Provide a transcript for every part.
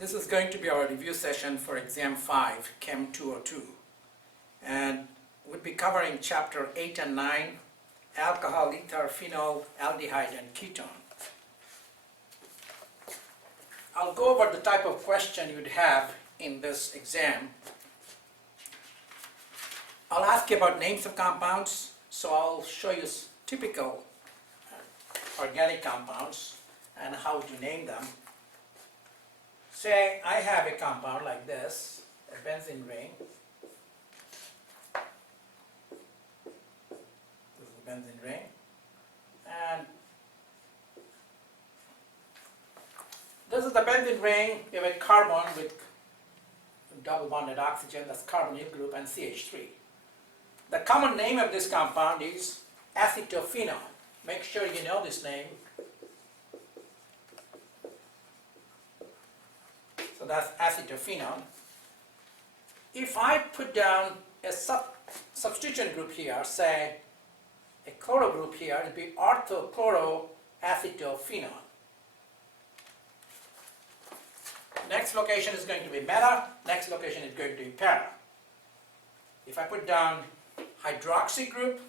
This is going to be our review session for exam 5, Chem 202. And we'll be covering chapter 8 and 9, alcohol, ether, phenol, aldehyde, and ketone. I'll go over the type of question you'd have in this exam. I'll ask you about names of compounds, so I'll show you typical organic compounds and how to name them. Say I have a compound like this, a benzene ring. This is a benzene ring. And this is the benzene ring. We have a carbon with double bonded oxygen, that's carbonyl group, and CH3. The common name of this compound is acetophenol. Make sure you know this name. So that's acetophenol. If I put down a substitution group here, say a chloro group here, it would be orthochloroacetophenol. Next location is going to be meta, next location is going to be para. If I put down hydroxy group,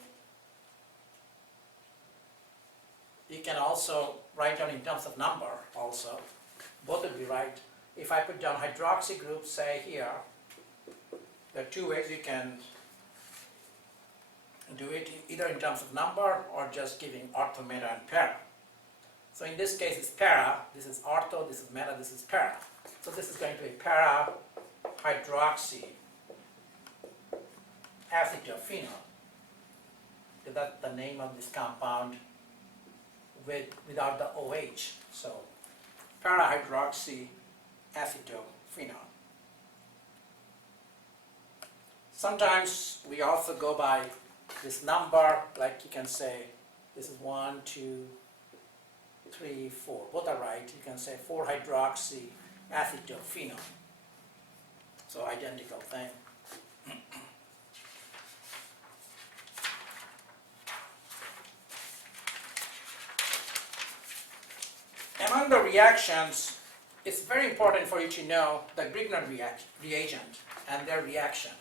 you can also write down in terms of number also. Both will be right. If I put down hydroxy group, say here, there are two ways you can do it, either in terms of number or just giving ortho, meta, and para. So in this case it's para, this is ortho, this is meta, this is para. So this is going to be para hydroxy acetophenol. So that's the name of this compound without the OH. So para hydroxy acetophenol. Sometimes we also go by this number, like you can say this is 1, 2, 3, 4. Both are right. You can say 4-hydroxy acetophenol. So identical thing. Among the reactions, it's very important for you to know the Grignard reagent and their reaction.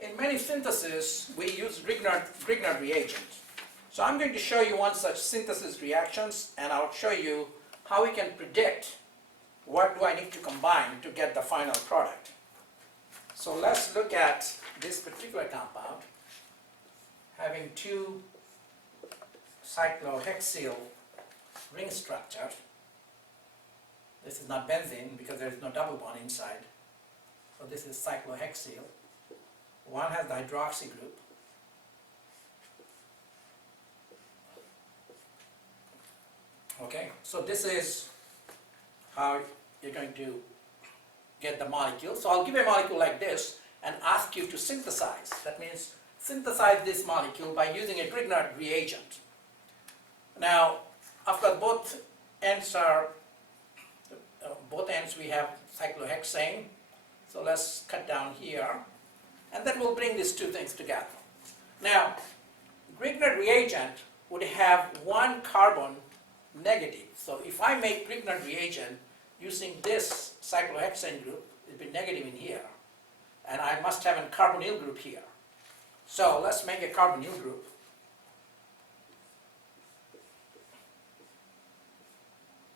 In many syntheses, we use Grignard reagent. So I'm going to show you one such synthesis reactions, and I'll show you how we can predict what do I need to combine to get the final product. So let's look at this particular compound having two cyclohexyl ring structure. This is not benzene because there is no double bond inside. So this is cyclohexyl. One has the hydroxy group. Okay, so this is how you're going to get the molecule. So I'll give a molecule like this and ask you to synthesize. That means synthesize this molecule by using a Grignard reagent. Now, of course, both ends we have cyclohexane. So let's cut down here, and then we'll bring these two things together. Now, Grignard reagent would have one carbon negative. So if I make Grignard reagent using this cyclohexane group, it will be negative in here, and I must have a carbonyl group here. So let's make a carbonyl group.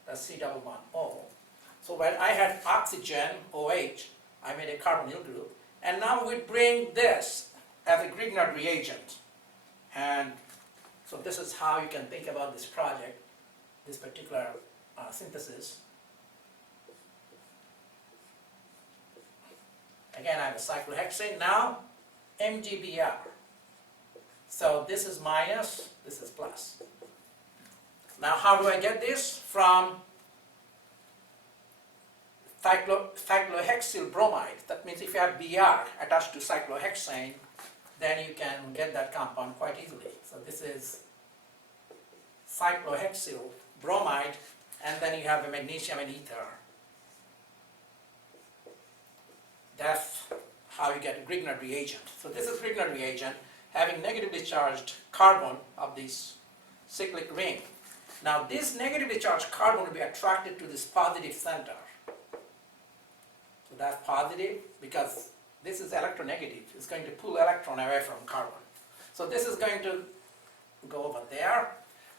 That's C double bond O. So when I had oxygen, OH, I made a carbonyl group, and now we bring this as a Grignard reagent. And so this is how you can think about this project, this particular synthesis. Again, I have a cyclohexane. Now, MgBr. So this is minus, this is plus. Now, how do I get this? From cyclohexyl bromide. That means if you have Br attached to cyclohexane, then you can get that compound quite easily. So this is cyclohexyl bromide, and then you have a magnesium and ether. That's how you get a Grignard reagent. So this is Grignard reagent having negatively charged carbon of this cyclic ring. Now this negatively charged carbon will be attracted to this positive center. So that's positive because this is electronegative. It's going to pull electron away from carbon. So this is going to go over there.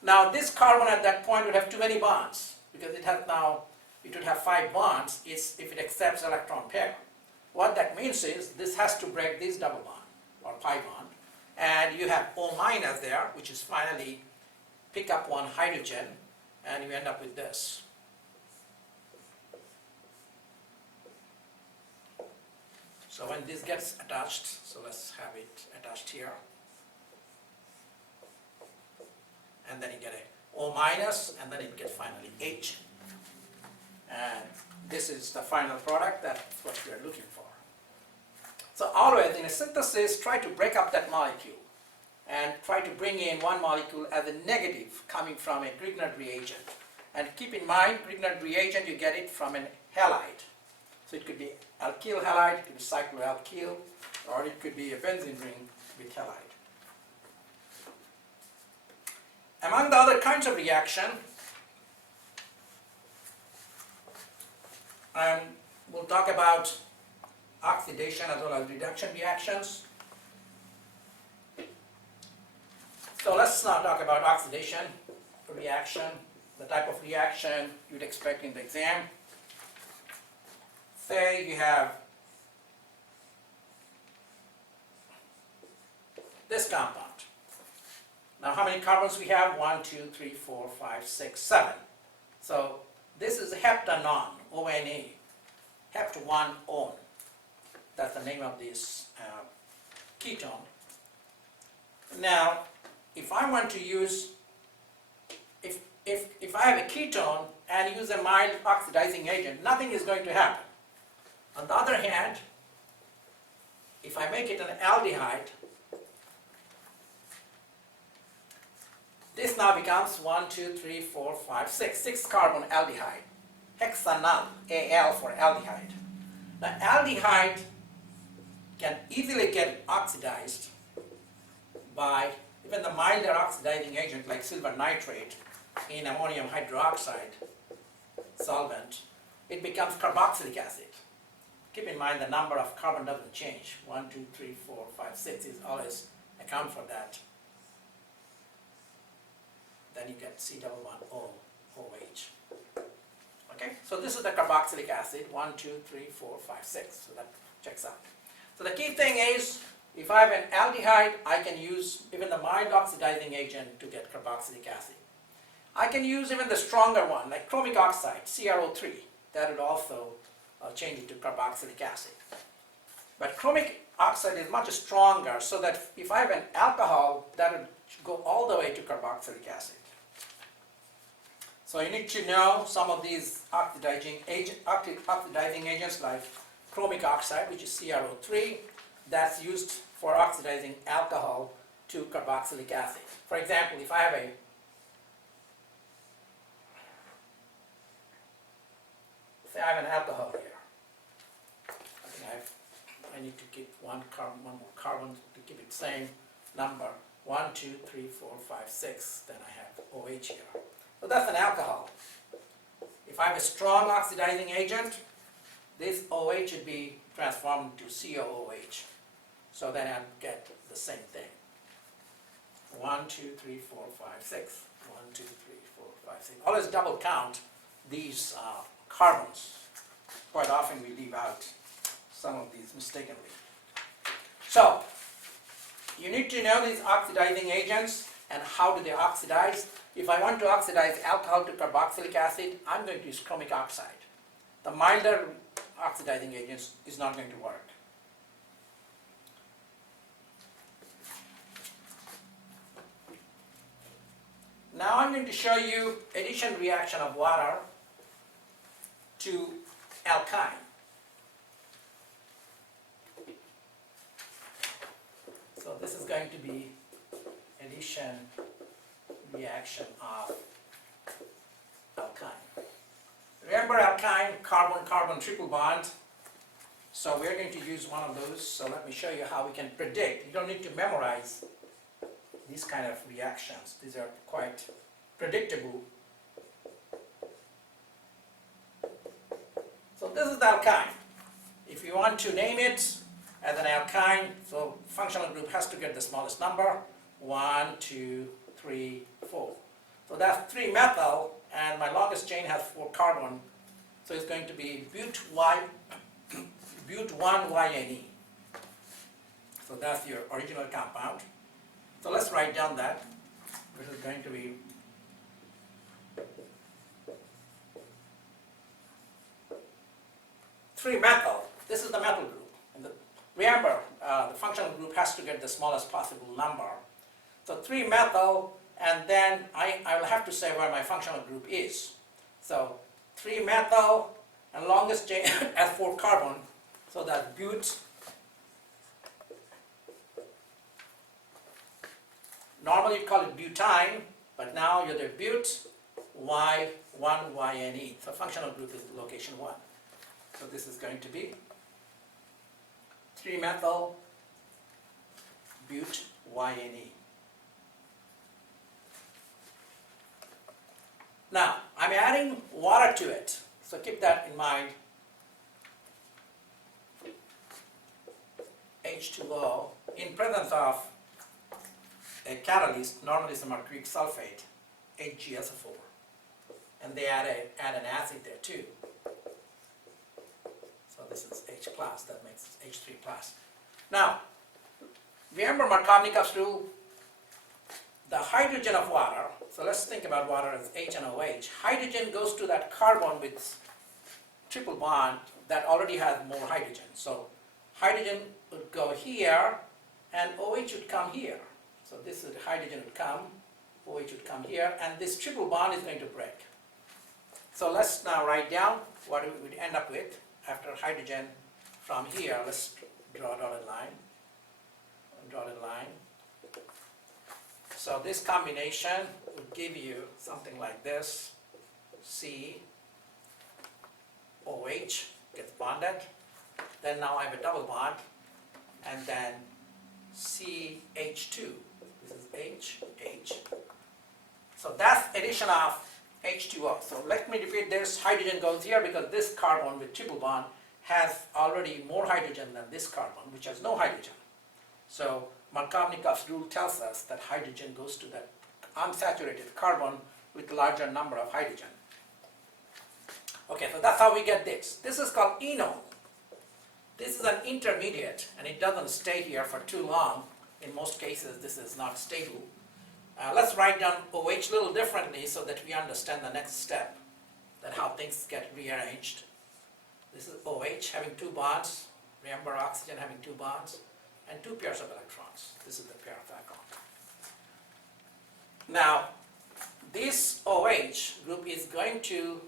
Now this carbon at that point would have too many bonds because it would have 5 bonds if it accepts electron pair. What that means is this has to break this double bond or pi bond, and you have O minus there, which is finally pick up one hydrogen, and you end up with this. So when this gets attached, so let's have it attached here, and then you get a O minus, and then you get finally H. And this is the final product. That's what we are looking for. So always in a synthesis, try to break up that molecule and try to bring in one molecule as a negative coming from a Grignard reagent. And keep in mind, Grignard reagent, you get it from an halide. So it could be alkyl halide, it could be cycloalkyl, or it could be a benzene ring with halide. Among the other kinds of reaction, we'll talk about oxidation as well as reduction reactions. So let's now talk about oxidation reaction, the type of reaction you'd expect in the exam. Say you have this compound. Now how many carbons we have? 1, 2, 3, 4, 5, 6, 7. So this is heptanon, O-N-E, hept1-on. That's the name of this ketone. Now, if I want to use, if I have a ketone and use a mild oxidizing agent, nothing is going to happen. On the other hand, if I make it an aldehyde, this now becomes 1, 2, 3, 4, 5, 6 carbon aldehyde. Hexanal, Al for aldehyde. Now aldehyde can easily get oxidized by even the milder oxidizing agent like silver nitrate in ammonium hydroxide solvent. It becomes carboxylic acid. Keep in mind the number of carbon doesn't change. 1, 2, 3, 4, 5, 6 is always account for that. Then you get C11O, OH. Okay, so this is the carboxylic acid, 1, 2, 3, 4, 5, 6, so that checks out. So the key thing is, if I have an aldehyde, I can use even the mild oxidizing agent to get carboxylic acid. I can use even the stronger one, like chromic oxide, CrO3, that would also change it to carboxylic acid. But chromic oxide is much stronger, so that if I have an alcohol, that would go all the way to carboxylic acid. So you need to know some of these oxidizing agents like chromic oxide, which is CrO3, that's used for oxidizing alcohol to carboxylic acid. For example, if I have an alcohol here, I think I need to keep one more carbon to keep it same number. 1, 2, 3, 4, 5, 6. Then I have OH here. So that's an alcohol. If I have a strong oxidizing agent, this OH should be transformed to COOH. So then I'll get the same thing. 1, 2, 3, 4, 5, 6. 1, 2, 3, 4, 5, 6. Always double count these carbons. Quite often we leave out some of these mistakenly. So you need to know these oxidizing agents and how do they oxidize. If I want to oxidize alcohol to carboxylic acid, I'm going to use chromic oxide. The milder oxidizing agents is not going to work. Now I'm going to show you addition reaction of water to alkyne. So this is going to be addition reaction of alkyne. Remember alkyne, carbon-carbon triple bond. So we're going to use one of those. So let me show you how we can predict. You don't need to memorize these kind of reactions. These are quite predictable. So this is the alkyne. If you want to name it as an alkyne, so functional group has to get the smallest number. 1, 2, 3, 4. So that's 3-methyl, and my longest chain has 4 carbon. So it's going to be but1YNE. So that's your original compound. So let's write down that. This is going to be (3-methyl). This is the methyl group. And remember, the functional group has to get the smallest possible number. So 3-methyl, and then I will have to say where my functional group is. So 3-methyl, and longest chain has 4 carbon. So that's but. Normally you call it butyne, but now you're the but Y1YNE. So functional group is location 1. So this is going to be 3-methyl but YNE. Now, I'm adding water to it, so keep that in mind. H2O, in presence of a catalyst, normally it's mercuric sulfate, HgSO4, and they add an acid there too. So this is H plus, that makes H3 plus. Now, remember Markovnikov's rule? The hydrogen of water, so let's think about water as H and OH. Hydrogen goes to that carbon with triple bond that already has more hydrogen. So hydrogen would go here, and OH would come here. So this is, hydrogen would come, OH would come here, and this triple bond is going to break. So let's now write down what we would end up with after hydrogen from here. Let's draw a dotted line. Dotted line. So this combination would give you something like this. COH gets bonded. Then now I have a double bond. And then CH2. This is H. So that's addition of H2O. So let me repeat this. Hydrogen goes here because this carbon with triple bond has already more hydrogen than this carbon, which has no hydrogen. So Markovnikov's rule tells us that hydrogen goes to that unsaturated carbon with larger number of hydrogen. Okay, so that's how we get this. This is called enol. This is an intermediate, and it doesn't stay here for too long. In most cases, this is not stable. Let's write down OH a little differently so that we understand the next step, that how things get rearranged. This is OH having 2 bonds. Remember oxygen having 2 bonds. And 2 pairs of electrons. This is the pair of electrons. Now, this OH group is going to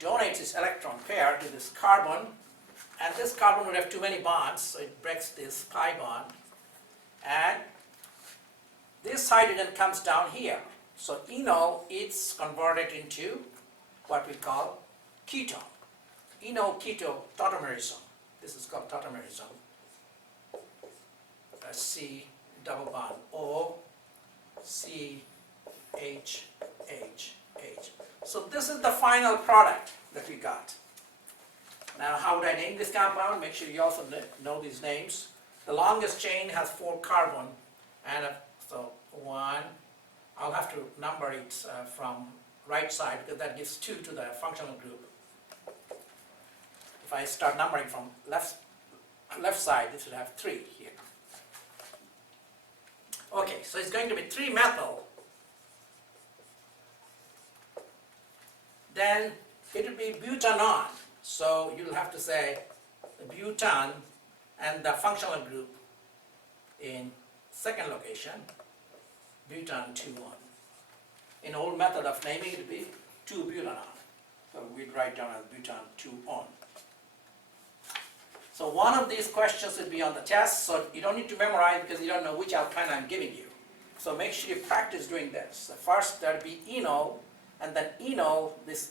donate its electron pair to this carbon, and this carbon would have too many bonds, so it breaks this pi bond, and this hydrogen comes down here. So enol is converted into what we call ketone. Enol keto tautomerism. This is called tautomerism. C double bond O, C, H, H, H. So this is the final product that we got. Now how would I name this compound? Make sure you also know these names. The longest chain has 4 carbon, and so 1, I'll have to number it from right side because that gives 2 to the functional group. If I start numbering from left side, this would have 3 here. Okay, so it's going to be 3-methyl. Then it will be butanon. So you'll have to say butan and the functional group in second location, butan 2,1. In old method of naming, it would be 2-butanon. So we'd write down as butan 2-on. So one of these questions will be on the test, so you don't need to memorize because you don't know which alkyne I'm giving you. So make sure you practice doing this. So first there will be enol, and then enol, this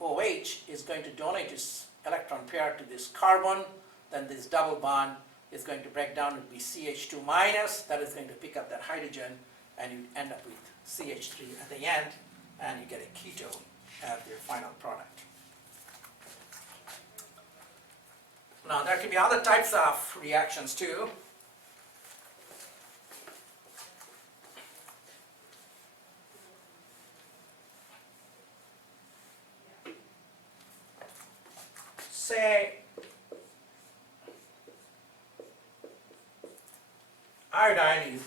OH is going to donate its electron pair to this carbon, then this double bond is going to break down, it will be CH2 minus, that is going to pick up that hydrogen, and you end up with CH3 at the end, and you get a ketone as your final product. Now there can be other types of reactions too. Say iodine is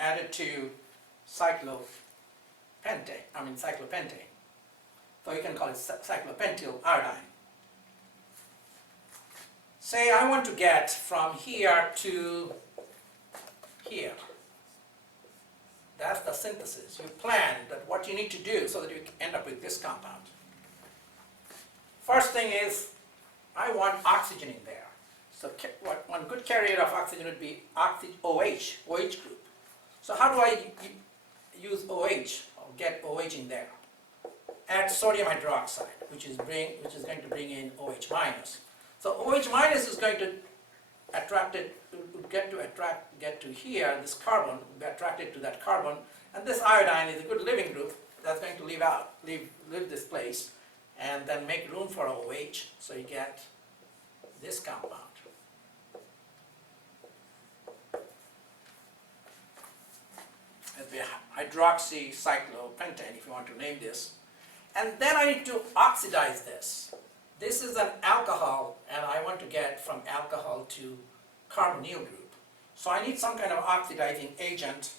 added to cyclopentane. So you can call it cyclopentyl iodine. Say I want to get from here to here. That's the synthesis. You plan that what you need to do so that you end up with this compound. First thing is, I want oxygen in there. So one good carrier of oxygen would be OH group. So how do I use OH or get OH in there? Add sodium hydroxide, which is going to bring in OH minus. So OH minus is going to get to here, this carbon, will be attracted to that carbon, and this iodine is a good living group that's going to leave this place, and then make room for OH, so you get this compound. It'll be hydroxycyclopentane, if you want to name this. And then I need to oxidize this. This is an alcohol, and I want to get from alcohol to carbonyl group. So I need some kind of oxidizing agent.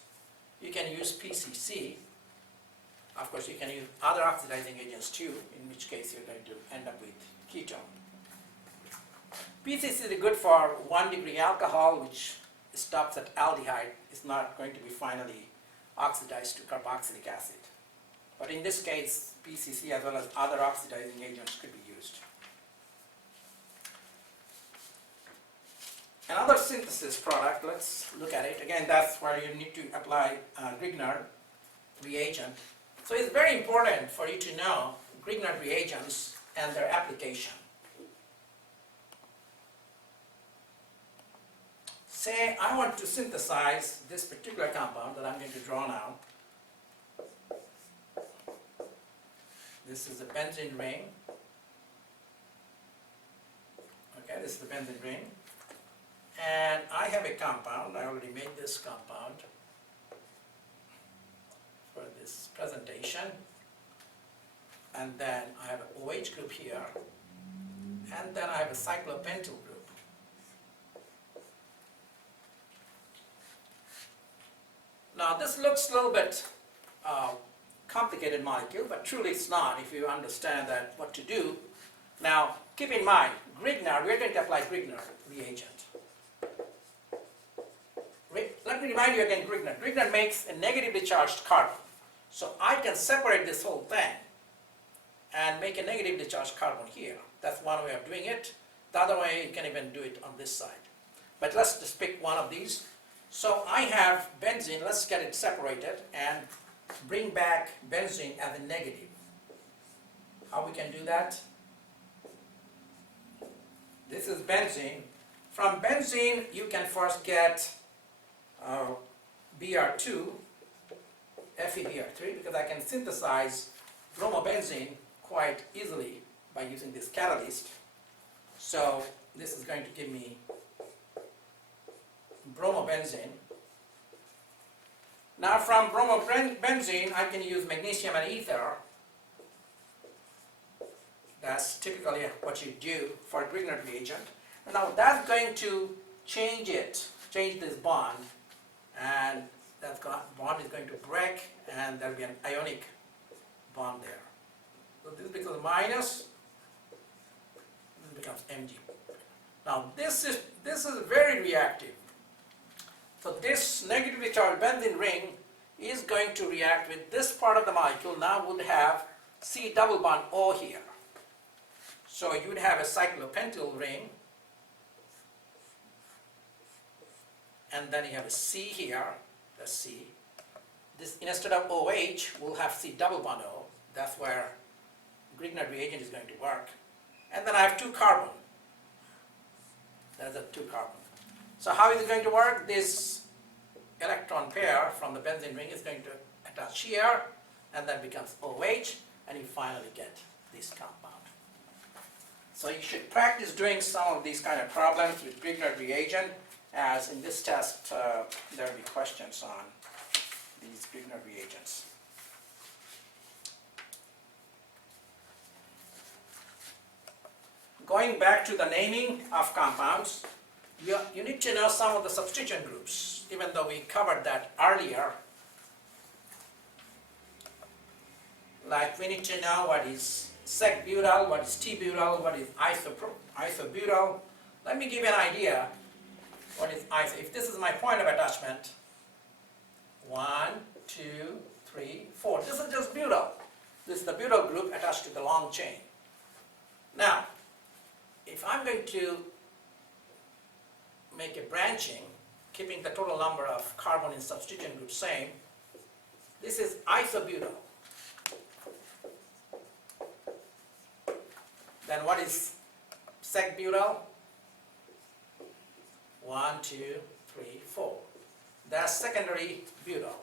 You can use PCC. Of course, you can use other oxidizing agents too, in which case you're going to end up with ketone. PCC is good for 1-degree alcohol, which stops at aldehyde. It's not going to be finally oxidized to carboxylic acid. But in this case, PCC as well as other oxidizing agents could be used. Another synthesis product, let's look at it. Again, that's where you need to apply Grignard reagent. So it's very important for you to know Grignard reagents and their application. Say I want to synthesize this particular compound that I'm going to draw now. This is the benzene ring. Okay, this is the benzene ring. And I have a compound, I already made this compound for this presentation. And then I have an OH group here. And then I have a cyclopentyl group. Now this looks a little bit complicated molecule, but truly it's not if you understand that what to do. Now keep in mind, Grignard, we're going to apply Grignard reagent. Let me remind you again, Grignard. Grignard makes a negatively charged carbon. So I can separate this whole thing and make a negatively charged carbon here. That's one way of doing it. The other way, you can even do it on this side. But let's just pick one of these. So I have benzene. Let's get it separated and bring back benzene as a negative. How we can do that? This is benzene. From benzene, you can first get Br2, FeBr3, because I can synthesize bromobenzene quite easily by using this catalyst. So this is going to give me bromobenzene. Now from bromobenzene, I can use magnesium and ether. That's typically what you do for a Grignard reagent. Now that's going to change this bond, and that bond is going to break, and there will be an ionic bond there. So this becomes minus, this becomes Mg. Now this is very reactive. So this negatively charged benzene ring is going to react with this part of the molecule. Now would have C double bond O here. So you would have a cyclopentyl ring, and then you have a C here, that's C. This, instead of OH, we'll have C double bond O. That's where Grignard reagent is going to work. and then I have 2 carbon. That's a 2 carbon. So how is it going to work? This electron pair from the benzene ring is going to attach here, and that becomes OH, and you finally get this compound. So you should practice doing some of these kind of problems with Grignard reagent, as in this test there will be questions on these Grignard reagents. Going back to the naming of compounds, you need to know some of the substitution groups, even though we covered that earlier. Like we need to know what is sec-butyl, what is T-butyl, what is isobutyl. Let me give you an idea what is iso. If this is my point of attachment, 1, 2, 3, 4. This is just butyl. This is the butyl group attached to the long chain. Now, if I'm going to make a branching, keeping the total number of carbon in substitution group same, this is isobutyl. Then what is sec-butyl? 1, 2, 3, 4. That's secondary butyl.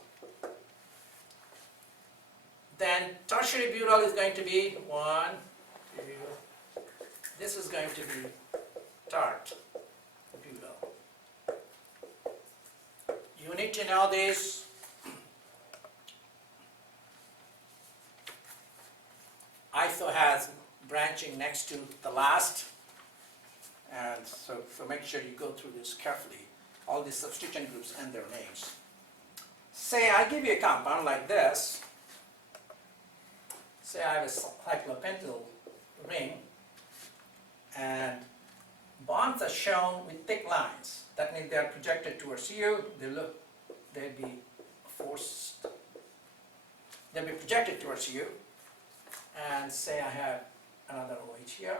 Then tertiary butyl is going to be 1, 2. This is going to be tert butyl. You need to know this. Iso has branching next to the last, and so make sure you go through this carefully, all these substitution groups and their names. Say I give you a compound like this. Say I have a cyclopentyl ring, and bonds are shown with thick lines. That means they are projected towards you. They'll be forced. They'll be projected towards you. And say I have another OH here.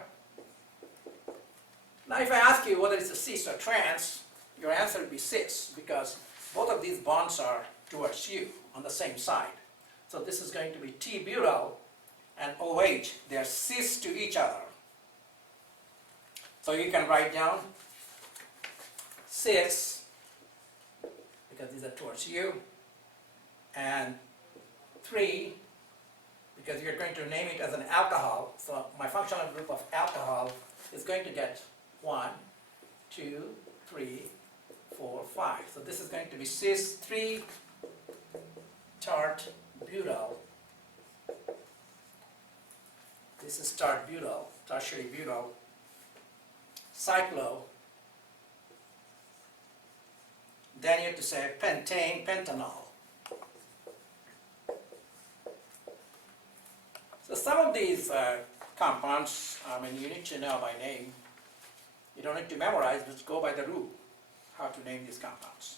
Now if I ask you whether it's a cis or trans, your answer will be cis, because both of these bonds are towards you on the same side. So this is going to be T-butyl and OH. They are cis to each other. So you can write down cis, because these are towards you, and 3, because you're going to name it as an alcohol. So my functional group of alcohol is going to get 1, 2, 3, 4, 5. So this is going to be cis 3 tert butyl. This is tert butyl, tertiary butyl, cyclo. Then you have to say pentane, pentanol. So some of these compounds, you need to know by name. You don't need to memorize, just go by the rule, how to name these compounds.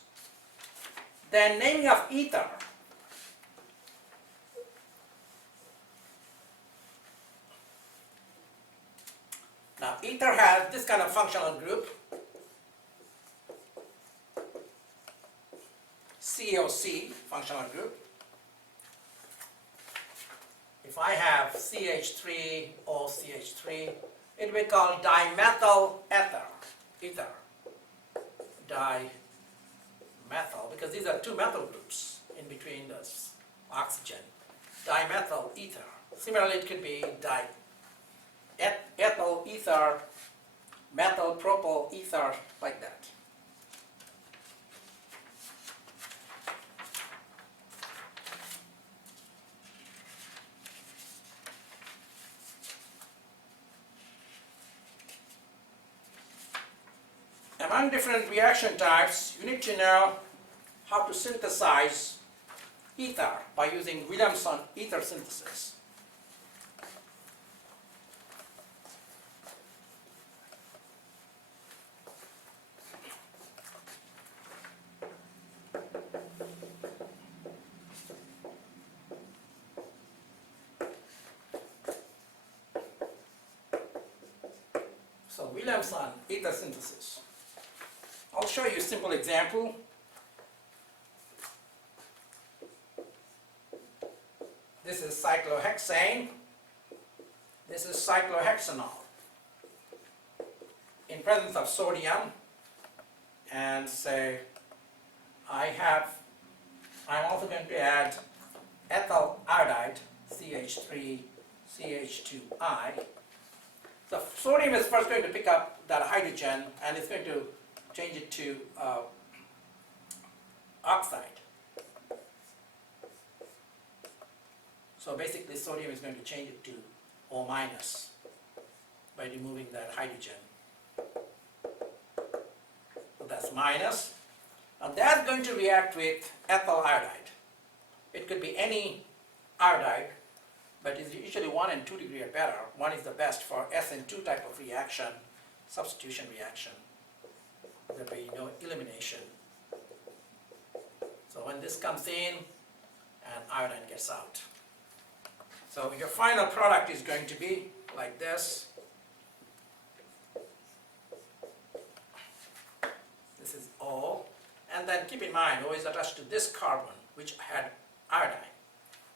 Then naming of ether. Now ether has this kind of functional group, COC functional group. If I have CH3, OCH3, it will be called dimethyl ether. Dimethyl, because these are 2 methyl groups in between the oxygen. Dimethyl ether. Similarly, it could be ethyl ether, methyl propyl ether, like that. Among different reaction types, you need to know how to synthesize ether by using Williamson ether synthesis. So Williamson ether synthesis. I'll show you a simple example. This is cyclohexane. This is cyclohexanol. in presence of sodium and say I'm also going to add ethyl iodide, CH3CH2I. The sodium is first going to pick up that hydrogen and it's going to change it to oxide. So basically sodium is going to change it to O- by removing that hydrogen. So that's minus. And that's going to react with ethyl iodide. It could be any iodide, but it's usually 1 and 2 degree or better. 1 is the best for SN2 type of reaction, substitution reaction. There'll be no elimination. So when this comes in, and iodine gets out. So your final product is going to be like this. This is O. And then keep in mind, O is attached to this carbon, which had iodine.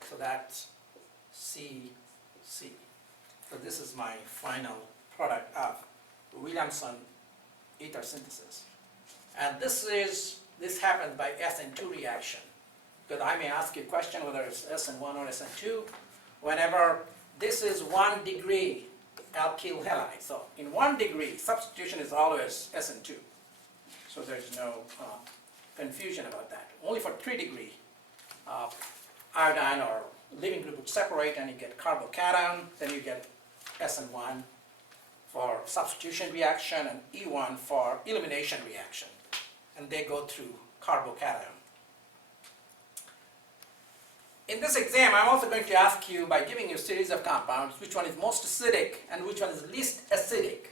So that's C. So this is my final product of Williamson ether synthesis. And this happens by SN2 reaction. Because I may ask you a question whether it's SN1 or SN2. Whenever this is 1 degree alkyl halide. So in 1 degree, substitution is always SN2. So there's no confusion about that. Only for 3 degree, iodine or leaving group would separate and you get carbocation, then you get SN1 for substitution reaction and E1 for elimination reaction. And they go through carbocation. In this exam, I'm also going to ask you, by giving you a series of compounds, which one is most acidic and which one is least acidic.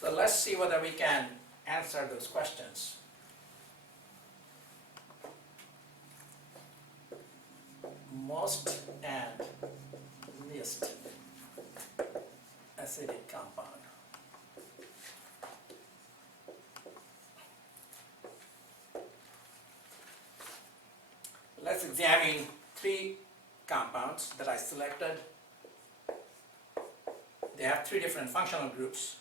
So let's see whether we can answer those questions. Most and least acidic compound. Let's examine 3 compounds that I selected. They have 3 different functional groups.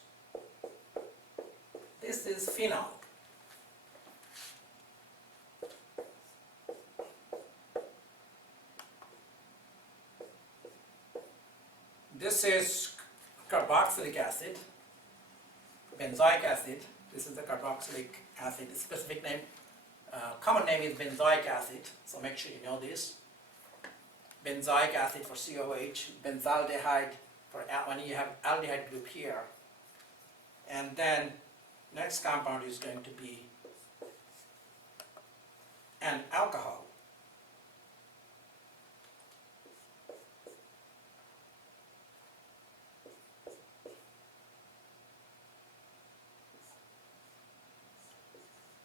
This is phenol. This is carboxylic acid, benzoic acid. This is the carboxylic acid. The specific name, common name is benzoic acid, so make sure you know this. Benzoic acid for COH, benzaldehyde for when you have aldehyde group here. And then next compound is going to be an alcohol.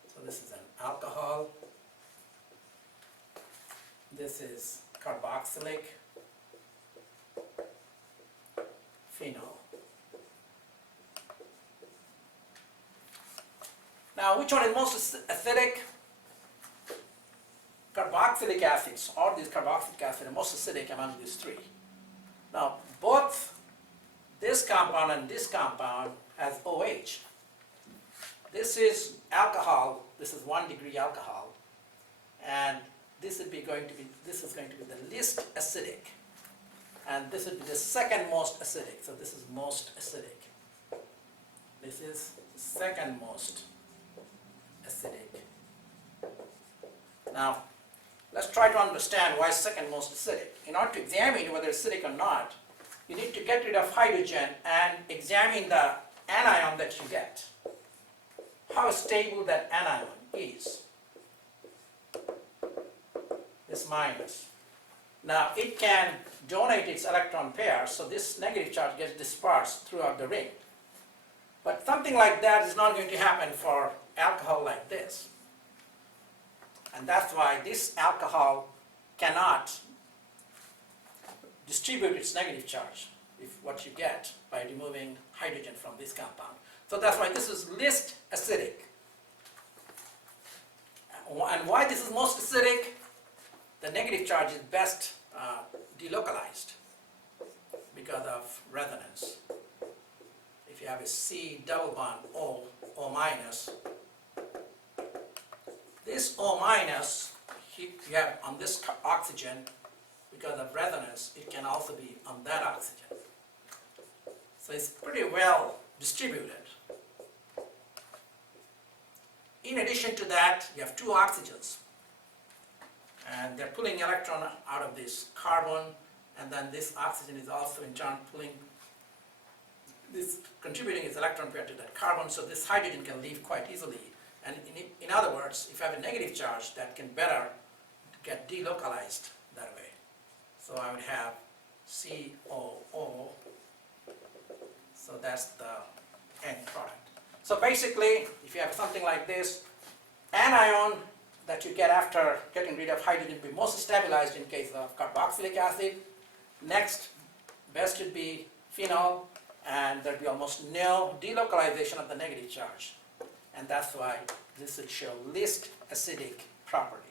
So this is an alcohol. This is carboxylic phenol. Now, which one is most acidic? Carboxylic acids, or these carboxylic acid are most acidic among these 3. Now, both this compound and this compound has OH. This is alcohol. This is 1 degree alcohol, and this is going to be the least acidic, and this would be the second most acidic. So this is most acidic. This is the second most acidic. Now, let's try to understand why second most acidic. In order to examine whether it's acidic or not, you need to get rid of hydrogen and examine the anion that you get. How stable that anion is. This minus. Now, it can donate its electron pair, so this negative charge gets dispersed throughout the ring. But something like that is not going to happen for alcohol like this. And that's why this alcohol cannot distribute its negative charge, if what you get by removing hydrogen from this compound. So that's why this is least acidic. And why this is most acidic? The negative charge is best delocalized because of resonance. If you have a C double bond O, O minus. This O minus, you have on this oxygen, because of resonance, it can also be on that oxygen. So it's pretty well distributed. In addition to that, you have two oxygens, and they're pulling electron out of this carbon, and then this oxygen is also in turn contributing its electron pair to that carbon, so this hydrogen can leave quite easily. And in other words, if you have a negative charge, that can better get delocalized that way. So I would have COO, so that's the end product. So basically, if you have something like this, anion that you get after getting rid of hydrogen will be most stabilized in case of carboxylic acid. Next, best would be phenol, and there'd be almost no delocalization of the negative charge. And that's why this would show least acidic property.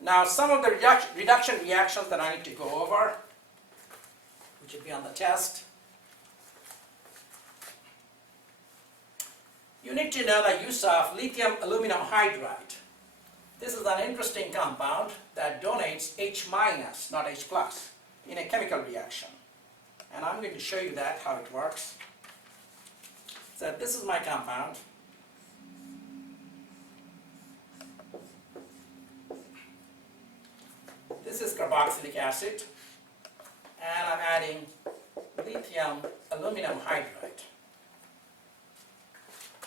Now, some of the reduction reactions that I need to go over, which would be on the test. You need to know the use of lithium aluminum hydride. This is an interesting compound that donates H minus, not H plus, in a chemical reaction. And I'm going to show you that, how it works. So this is my compound. This is carboxylic acid, and I'm adding lithium aluminum hydride.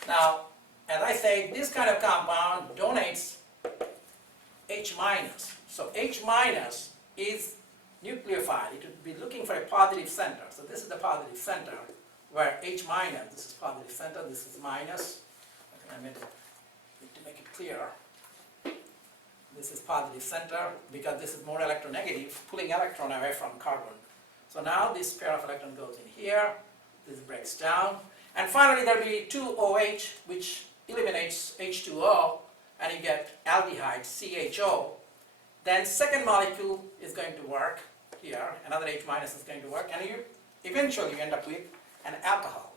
Now, as I say, this kind of compound donates H minus. So H minus is nucleophile. It would be looking for a positive center. So this is the positive center, where H minus, this is positive center, this is minus. I think I need to make it clearer. This is positive center, because this is more electronegative, pulling electron away from carbon. So now this pair of electrons goes in here, this breaks down, and finally there will be 2 OH, which eliminates H2O, and you get aldehyde, CHO. Then second molecule is going to work here, another H minus is going to work, and eventually you end up with an alcohol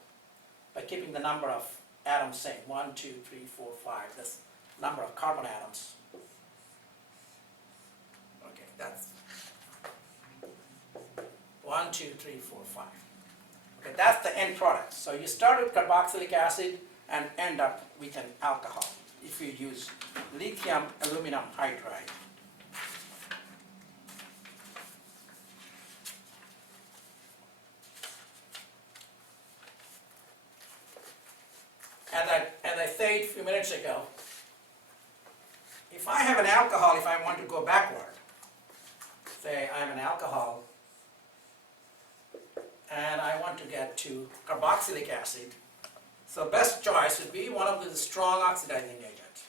by keeping the number of atoms same, 1, 2, 3, 4, 5, this number of carbon atoms. Okay, that's 1, 2, 3, 4, 5. Okay, that's the end product. So you start with carboxylic acid and end up with an alcohol if you use lithium aluminum hydride. As I said a few minutes ago, if I have an alcohol, if I want to go backward, say I'm an alcohol, and I want to get to carboxylic acid, so best choice would be one of the strong oxidizing agents.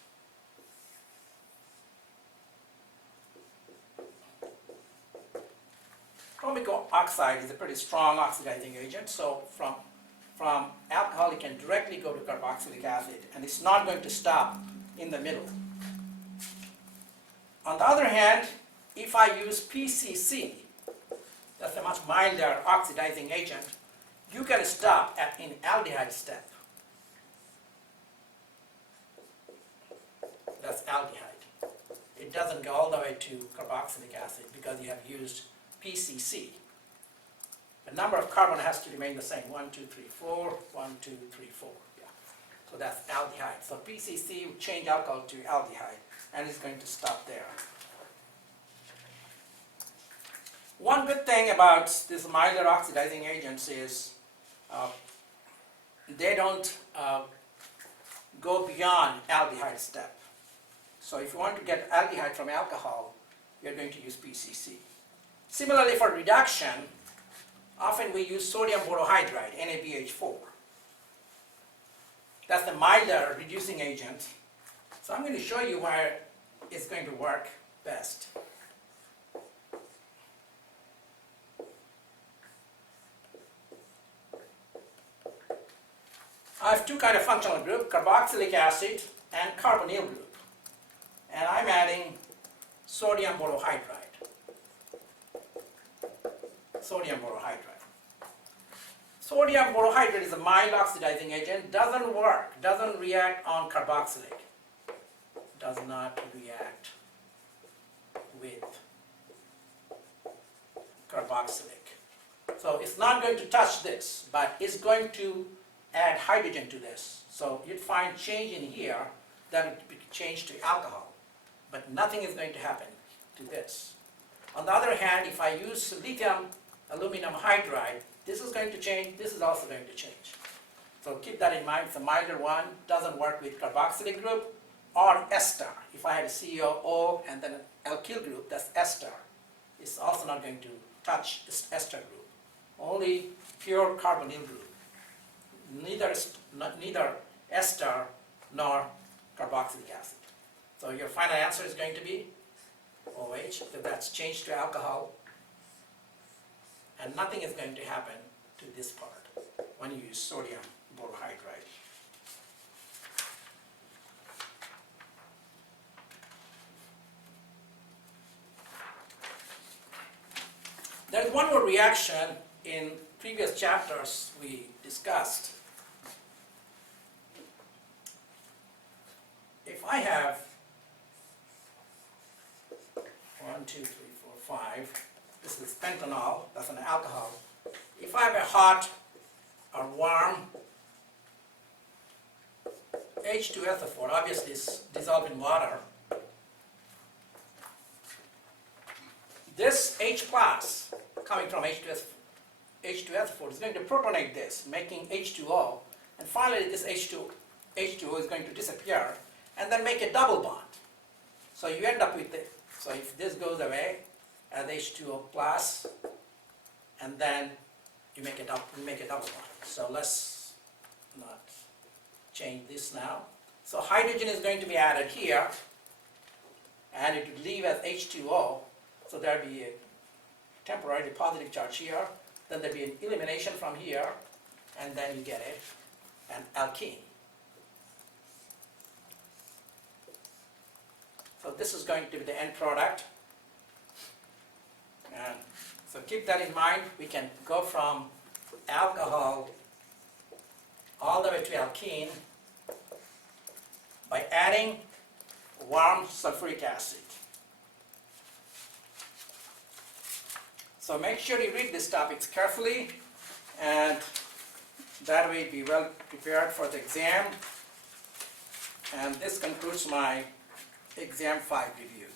Chromic oxide is a pretty strong oxidizing agent, so from alcohol it can directly go to carboxylic acid, and it's not going to stop in the middle. On the other hand, if I use PCC, that's a much milder oxidizing agent, you can stop at an aldehyde step. That's aldehyde. It doesn't go all the way to carboxylic acid because you have used PCC. The number of carbon has to remain the same, 1, 2, 3, 4, 1, 2, 3, 4. Yeah. So that's aldehyde. So PCC will change alcohol to aldehyde, and it's going to stop there. One good thing about these milder oxidizing agents is they don't go beyond aldehyde step. So if you want to get aldehyde from alcohol, you're going to use PCC. Similarly, for reduction, often we use sodium borohydride, NaBH4. That's the milder reducing agent. So I'm going to show you where it's going to work best. I have two kinds of functional group, carboxylic acid and carbonyl group. And I'm adding sodium borohydride. sodium borohydride. Sodium borohydride is a mild oxidizing agent, doesn't work, doesn't react on carboxylic, does not react with carboxylic. So it's not going to touch this, but it's going to add hydrogen to this. So you'd find change in here, that would be changed to alcohol, but nothing is going to happen to this. On the other hand, if I use lithium aluminum hydride, this is going to change, this is also going to change. So keep that in mind, it's a milder one, doesn't work with carboxylic group or ester. If I had a COO and then an alkyl group, that's ester. It's also not going to touch this ester group, only pure carbonyl group. Neither ester nor carboxylic acid. So your final answer is going to be OH, so that's changed to alcohol, and nothing is going to happen to this part when you use sodium borohydride. There is one more reaction in previous chapters we discussed. If I have 1, 2, 3, 4, 5, this is pentanol, that's an alcohol. If I have a hot or warm H2SO4, obviously it's dissolved in water, this H plus coming from H2SO4 is going to protonate this, making H2O, and finally this H2O is going to disappear and then make a double bond. So you end up with it. So if this goes away as H2O plus, and then you make a double bond. So let's not change this now. So hydrogen is going to be added here, and it would leave as H2O. So there will be a temporarily positive charge here. Then there will be an elimination from here, and then you get an alkene. So this is going to be the end product. And so keep that in mind. We can go from alcohol all the way to alkene by adding warm sulfuric acid. So make sure you read these topics carefully, and that way be well prepared for the exam. And this concludes my Exam 5 review.